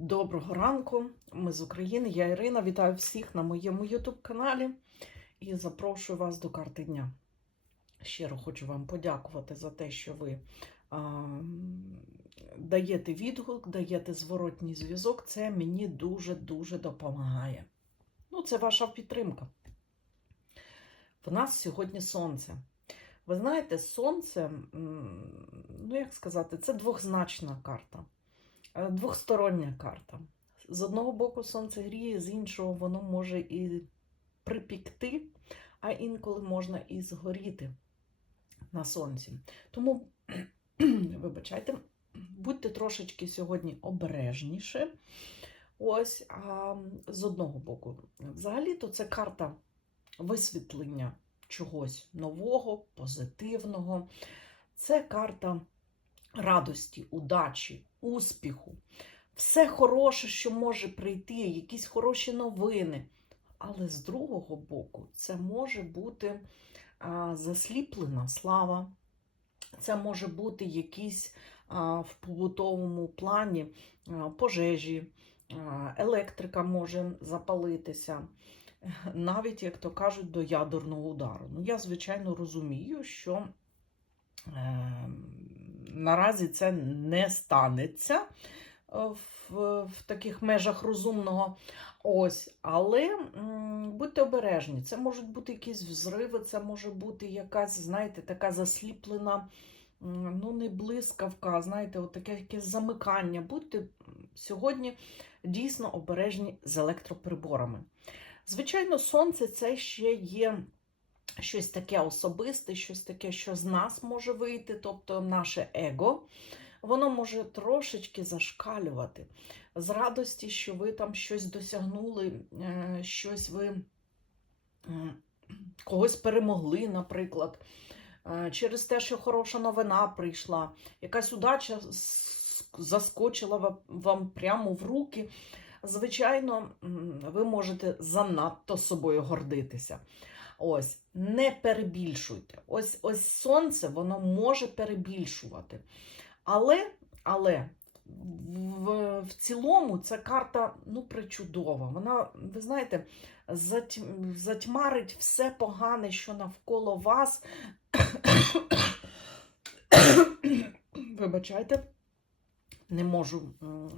Доброго ранку, ми з України, я Ірина. Вітаю всіх на моєму YouTube каналі і запрошую вас до карти дня. Щиро хочу вам подякувати за те, що ви а, даєте відгук, даєте зворотній зв'язок. Це мені дуже-дуже допомагає. Ну, це ваша підтримка. В нас сьогодні сонце. Ви знаєте, сонце, ну як сказати, це двохзначна карта. Е, двохстороння карта. З одного боку сонце гріє, з іншого воно може і припікти, а інколи можна і згоріти на сонці. Тому, вибачайте, будьте трошечки сьогодні обережніше. Ось, а з одного боку, взагалі-то це карта висвітлення чогось нового, позитивного. Це карта радості, удачі, успіху. Все хороше, що може прийти, якісь хороші новини. Але з другого боку, це може бути а, засліплена слава, це може бути якісь а, в побутовому плані а, пожежі, а, електрика може запалитися. Навіть, як то кажуть, до ядерного удару. Ну, я, звичайно, розумію, що е, наразі це не станеться е, в, в таких межах розумного. Ось, але м, будьте обережні, це можуть бути якісь взриви, це може бути якась, знаєте, така засліплена, ну, не блискавка, знаєте, от таке якесь замикання. Будьте сьогодні дійсно обережні з електроприборами. Звичайно, сонце це ще є щось таке особисте, щось таке, що з нас може вийти, тобто наше его, воно може трошечки зашкалювати. З радості, що ви там щось досягнули, е, щось ви когось перемогли, наприклад, Е, через те, що хороша новина прийшла, якась удача заскочила вам прямо в руки. Звичайно, ви можете занадто собою гордитися. Ось, не перебільшуйте. Ось ось сонце воно може перебільшувати. Але, але в, в цілому ця карта ну, причудова. Вона, ви знаєте, зать- затьмарить все погане, що навколо вас. Вибачайте, не можу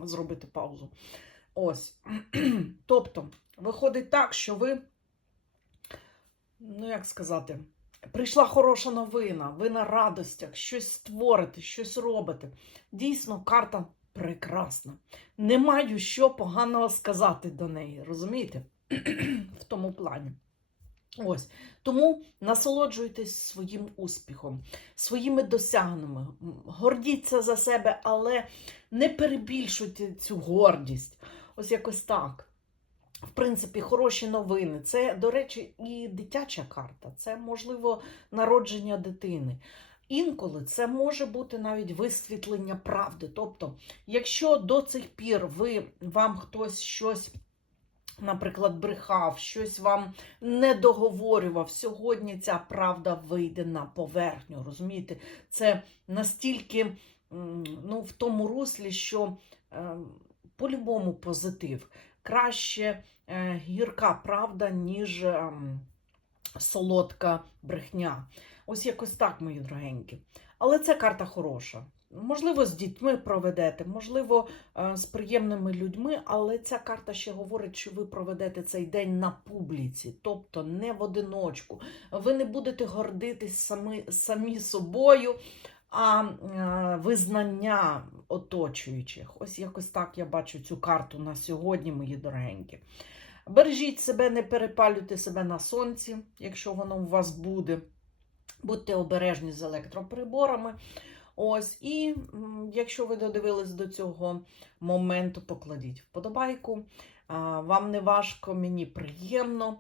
зробити паузу. Ось. Тобто, виходить так, що ви, ну як сказати, прийшла хороша новина, ви на радостях, щось створите, щось робите. Дійсно, карта прекрасна. Не маю що поганого сказати до неї, розумієте? В тому плані. Ось. Тому насолоджуйтесь своїм успіхом, своїми досягненнями. Гордіться за себе, але не перебільшуйте цю гордість. Ось якось так. В принципі, хороші новини. Це, до речі, і дитяча карта, це, можливо, народження дитини. Інколи це може бути навіть висвітлення правди. Тобто, якщо до цих пір ви, вам хтось щось, наприклад, брехав, щось вам не договорював, сьогодні ця правда вийде на поверхню. Розумієте, це настільки ну, в тому руслі, що е, по-любому позитив. Краще е, гірка правда, ніж ем, солодка брехня. Ось якось так, мої дорогенькі. Але це карта хороша. Можливо, з дітьми проведете, можливо, е, з приємними людьми, але ця карта ще говорить, що ви проведете цей день на публіці, тобто не в одиночку. Ви не будете гордитись самі, самі собою, а е, визнання оточуючих. Ось якось так я бачу цю карту на сьогодні, мої дорогенькі. Бережіть себе, не перепалюйте себе на сонці, якщо воно у вас буде. Будьте обережні з електроприборами. Ось, і якщо ви додивились до цього моменту, покладіть вподобайку. Вам не важко, мені приємно.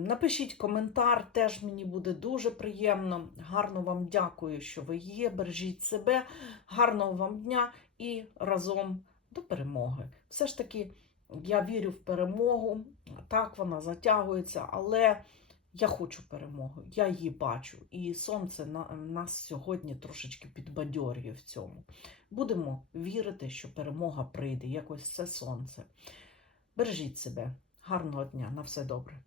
Напишіть коментар, теж мені буде дуже приємно. Гарно вам дякую, що ви є. Бережіть себе, гарного вам дня і разом до перемоги. Все ж таки, я вірю в перемогу. Так, вона затягується, але Я хочу перемоги, я її бачу. І сонце на, нас сьогодні трошечки підбадьорює в цьому. Будемо вірити, що перемога прийде, якось це сонце. Бережіть себе. Гарного дня, на все добре.